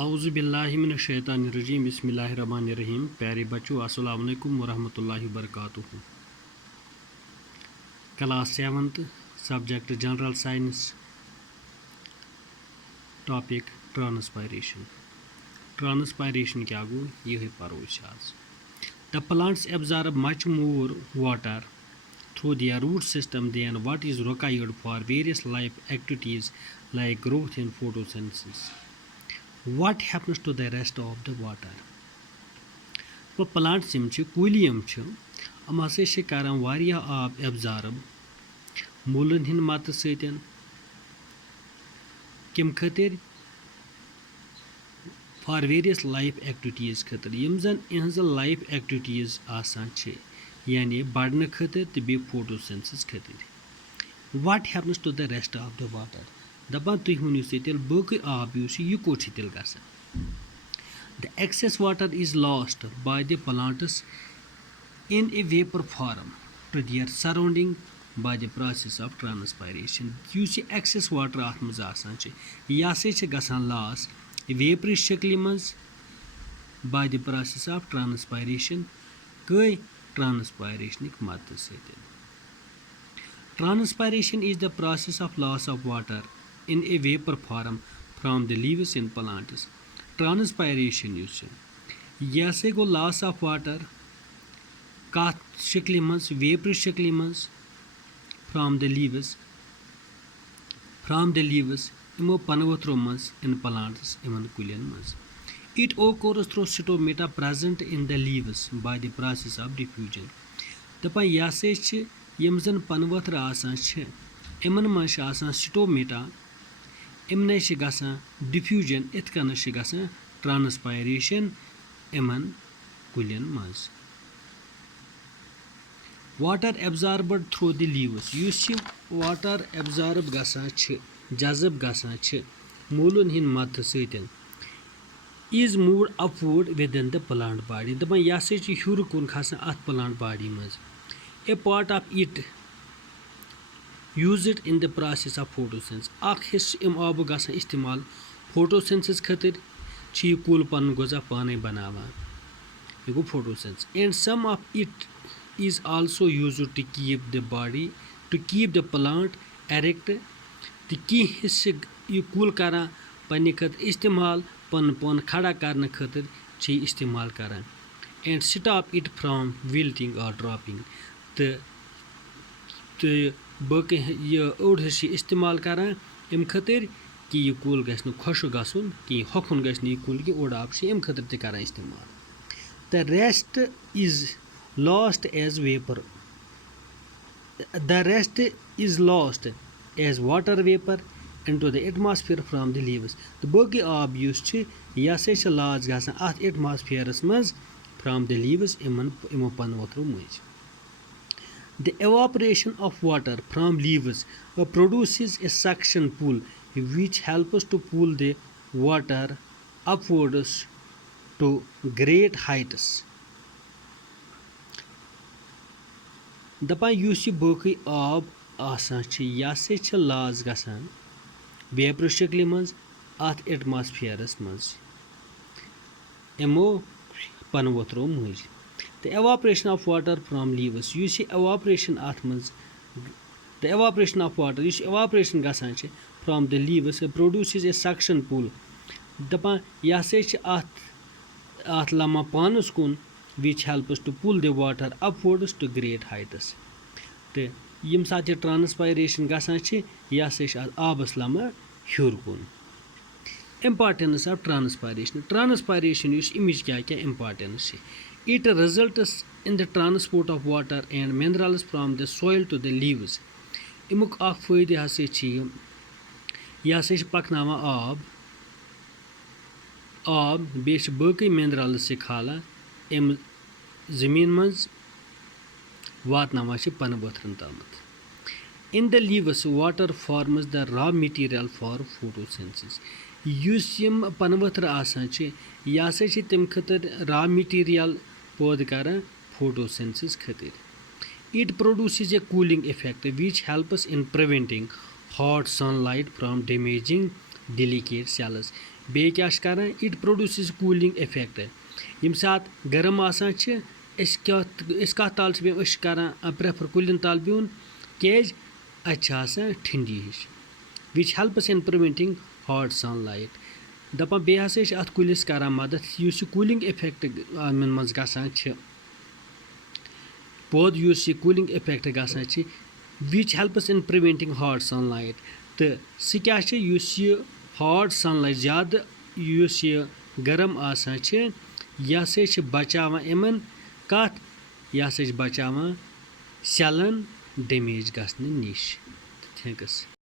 औज़ु बिल्लाहि मिनश शैतानिर रजीम बिस्मिल्लाहिर रहमानिर रहीम। प्यारे बच्चों, अस्सलाम वालेकुम वरहमतुल्लाहि वबरकातुहू। Class 7th subject general science, topic transpiration. Transpiration क्या गो यही परो आज। The plants absorb much more water through their root system than what is required for various life activities like growth and photosynthesis. What happens to the rest of the water? वो plants कुली हम हसा करान आब absorb मूलन हिंद मत सतन कम खतर for various life activities खतर यम जन इहज लाइफ एक्टिविटीज़ आसान यानी बढ़ने खतर तो बे फोटोसिंथेसिस खतर। What happens to the rest of the water दपान तुम वनो तेल बाकी आब यह कोट तेल गसान। The excess water is lost by the plants in a vapor form to their surrounding by the process of transpiration. Yus excess water at maz asan ch ya se ch gasan loss vapor shakli maz by the process of transpiration kai transpiration ik mat setin. Transpiration is the process of loss of water in a vapor form from the leaves in plants. Transpiration yus ya se go loss of water कत शक्ल मज vapour शक्ल मज from the leaves इमो पनवत्रो मज in plants इन कुलियन मज। It occurs through stomata present in the leaves by the process of diffusion. दपान यह से यम जन पनवत्र आसान इमन मज स्टोमेटा इमन गसान डिफ्यूजन इत कन गसान ट्रांसपायरेशन इमन कुलियन मज। Water absorbed through the leaves युस वाटर एब्जॉर्ब गसान जजब गसान मूलन हिंद मत सतन is move upward within the plant body. दपान यह हूर कुन खसान अत प्लांट बॉडी मज। A part of it use it in the process of photosynthesis अख हिस्स अम आब गसान इस्तेमाल फोटोसिंथेसिस खतर यह कुल पन गजा पाने बनावान यह गो photosynthesis and some of it is also used to keep the plant erect तो कह हिस्से यह कुल करान पन्ने खतर इस्तेमाल पन पन खड़ा करने खतर इस्तेमाल करान and stop it from wilting और ड्रॉपिंग तो बाकी यह ओड हिस्से इस्तेमाल करान अम खतर कि यह कुल गस खुश गसन कि होखुन गस यह कुल कि ओड आप अम खतर त करान इस्तेमाल। The rest is lost as vapor. The rest is lost as water vapor into the atmosphere from the leaves. The baki ab yus ya se lost gasan at atmosphere maz from the leaves imo panvatru maz. The evaporation of water from leaves produces a suction pull which helps to pull the water upwards to great heights. दपान युस बाकी आब आसान यह से लास गसान vapour शक्ल मज अत एटमॉस्फेयरस मज इमो पनवत्रो मज। The evaporation of water from leaves युस एवापरेशन अत मज द एवापरेशन ऑफ वाटर युस एवापरेशन गसान from the leaves produces a suction pull. दपान यह से अत लमा पानस कुन which helps to pull the water upwards to great heights. तो यम साथ ट्रांसपायरेशन गसान यह से आबस लमा हूर कुन। इम्पार्टेंस ऑफ ट्रांसपायरेशन ट्रांसपायरेशन इमिज क्या क्या importance it results in the transport of water and minerals from the soil to the leaves. अमुक फायदे हसा यह पकना आब बे बाकी मिनरल्स से खाला अम जमीन मज वातनावा पनवथरन तामत। In the leaves water forms the raw material for photosynthesis युस यम पनवथर आसान यह तम खतर रॉ मटीरियल पैद करान फोटोसिंथेसिस खतर। It produces A cooling effect which helps in preventing hot sunlight from damaging delicate cells. Bे क्या करें, it produces cooling effect. यम सात गर्म आसान छ इस का ताल से अश करान प्रेफर कुलिन ताल बिहुन केज अच्छा ठंडी हिश which helps in preventing hot sunlight. दपान बे हसा अत कुलिस करान मदद युस कूलिंग इफेक्ट मज गसान छ पौध युस कूलिंग इफेक्ट गसान छ which helps in preventing hot sunlight. तो सह क्या छ युस hot sunlight ज़्यादा युस गर्म आसान छ यह हसा छ बचावान इमन कत यह हसा छ बचावान सेलन डैमेज गसने निश. थैंक्स.